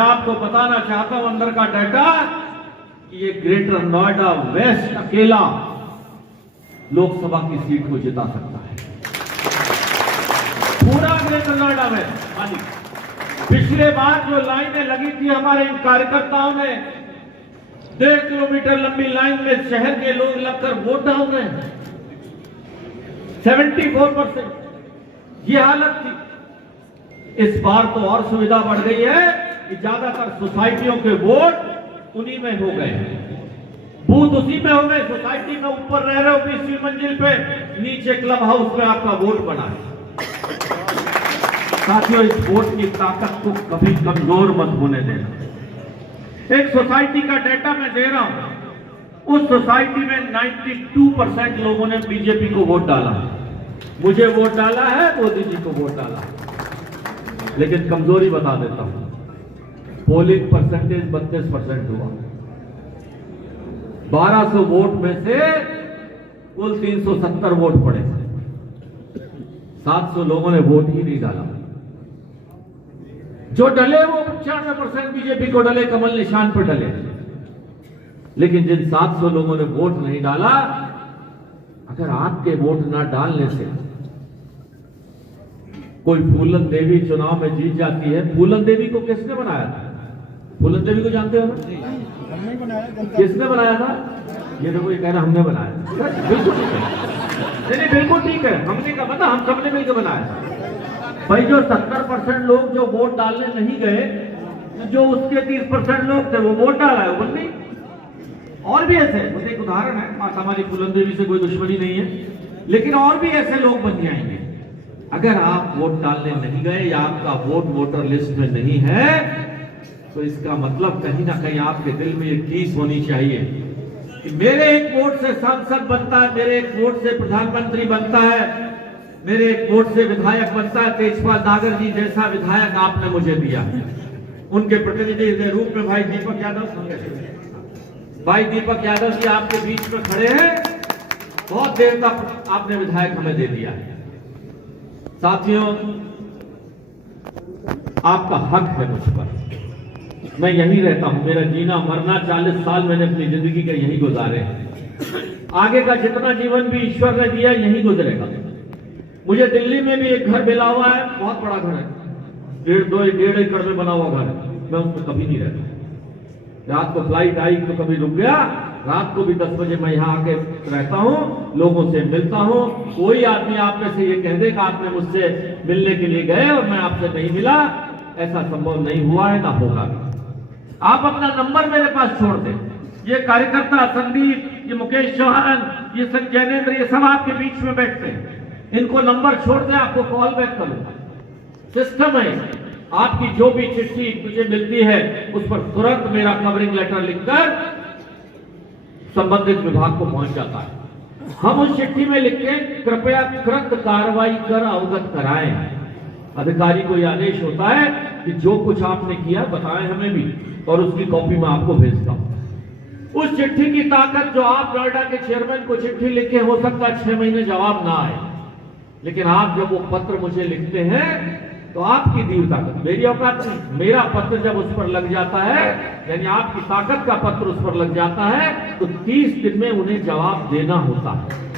मैं आपको बताना चाहता हूं अंदर का डाटा, ये ग्रेटर नोएडा वेस्ट अकेला लोकसभा की सीट को जिता सकता है, पूरा ग्रेटर नोएडा में। पिछले बार जो लाइनें लगी थी हमारे इन कार्यकर्ताओं ने, 1.5 किलोमीटर लंबी लाइन में शहर के लोग लगकर वोट डाल रहे हैं, 74% ये हालत थी। इस बार तो और सुविधा बढ़ गई है कि ज्यादातर सोसाइटियों के वोट उन्हीं में हो गए, बूथ उसी में हो गए। सोसाइटी में ऊपर रह रहे हो 20वीं मंजिल पे, नीचे क्लब हाउस में आपका वोट बना है। साथियों, इस वोट की ताकत को कभी कमजोर मत होने देना। एक सोसाइटी का डेटा मैं दे रहा हूं, उस सोसाइटी में 92% लोगों ने बीजेपी को वोट डाला है। मुझे वोट डाला है, मोदी जी को वोट डाला है। लेकिन कमजोरी बता देता हूं, पोलिंग परसेंटेज 32% हुआ। 1200 वोट में से कुल 370 वोट पड़े, 700 लोगों ने वोट ही नहीं डाला। जो डले वो 95% बीजेपी को डले, कमल निशान पर डले। लेकिन जिन 700 लोगों ने वोट नहीं डाला, अगर आपके वोट ना डालने से कोई फूलन देवी चुनाव में जीत जाती है। फूलन देवी को किसने बनाया था? फूलन देवी को जानते हो ना? किसने बनाया था? ये देखो, ये कहना हमने बनाया। बिल्कुल ठीक है, नहीं बिल्कुल ठीक है, हमने का पता, हम सबने मिलकर बनाया। भाई जो 70% लोग जो वोट डालने नहीं गए, जो उसके 30% लोग थे वो वोट डाला है, वो बन गई। और भी ऐसे, मुझे एक उदाहरण है, माता हमारी फूलन देवी से कोई दुश्मनी नहीं है, लेकिन और भी ऐसे लोग बन जाएंगे। अगर आप वोट डालने नहीं गए या आपका वोट वोटर लिस्ट में नहीं है, तो इसका मतलब कहीं ना कहीं आपके दिल में एक टीस होनी चाहिए कि मेरे एक वोट से सांसद बनता है, मेरे एक वोट से प्रधानमंत्री बनता है, मेरे एक वोट से विधायक बनता है। तेजपाल नागर जी जैसा विधायक आपने मुझे दिया, उनके प्रतिनिधि के रूप में भाई दीपक यादव जी आपके बीच में खड़े हैं। बहुत देर तक आपने विधायक हमें दे दिया है। साथियों, आपका हक है मुझ पर, मैं यहीं रहता हूं, मेरा जीना मरना 40 साल मैंने अपनी जिंदगी के यहीं गुजारे हैं। आगे का जितना जीवन भी ईश्वर ने दिया यहीं गुजरेगा। मुझे दिल्ली में भी एक घर मिला हुआ है, बहुत बड़ा घर है, 1.5 एकड़ में बना हुआ घर है। मैं उसमें कभी नहीं रहता। रात को फ्लाइट आई तो कभी रुक गया, रात को भी 10 बजे मैं यहाँ आके रहता हूँ, लोगों से मिलता हूँ। कोई आदमी आप में से ये कह दे कि आपने मुझसे मिलने के लिए गए और मैं आपसे नहीं मिला, ऐसा संभव नहीं हुआ है, ना होगा। आप अपना नंबर मेरे पास छोड़ दें। ये कार्यकर्ता संदीप, ये मुकेश चौहान, ये जैनेन्द्र, ये सब आपके बीच में बैठते हैं, इनको नंबर छोड़ दें, आपको कॉल बैक करूंगा। सिस्टम है, आपकी जो भी चिट्ठी मुझे मिलती है उस पर तुरंत मेरा कवरिंग लेटर लिखकर संबंधित विभाग को पहुंच जाता है। हम उस चिट्ठी में लिखते हैं, कृपया तुरंत कार्रवाई कर अवगत कराएं। अधिकारी को यह आदेश होता है कि जो कुछ आपने किया बताएं हमें भी, और उसकी कॉपी मैं आपको भेजता हूं। उस चिट्ठी की ताकत, जो आप नोएडा के चेयरमैन को चिट्ठी लिखे, हो सकता है 6 महीने जवाब ना आए, लेकिन आप जब वो पत्र मुझे लिखते हैं तो आपकी दी ताकत, मेरी औकात नहीं, मेरा पत्र जब उस पर लग जाता है, यानी आपकी ताकत का पत्र उस पर लग जाता है, तो 30 दिन में उन्हें जवाब देना होता है।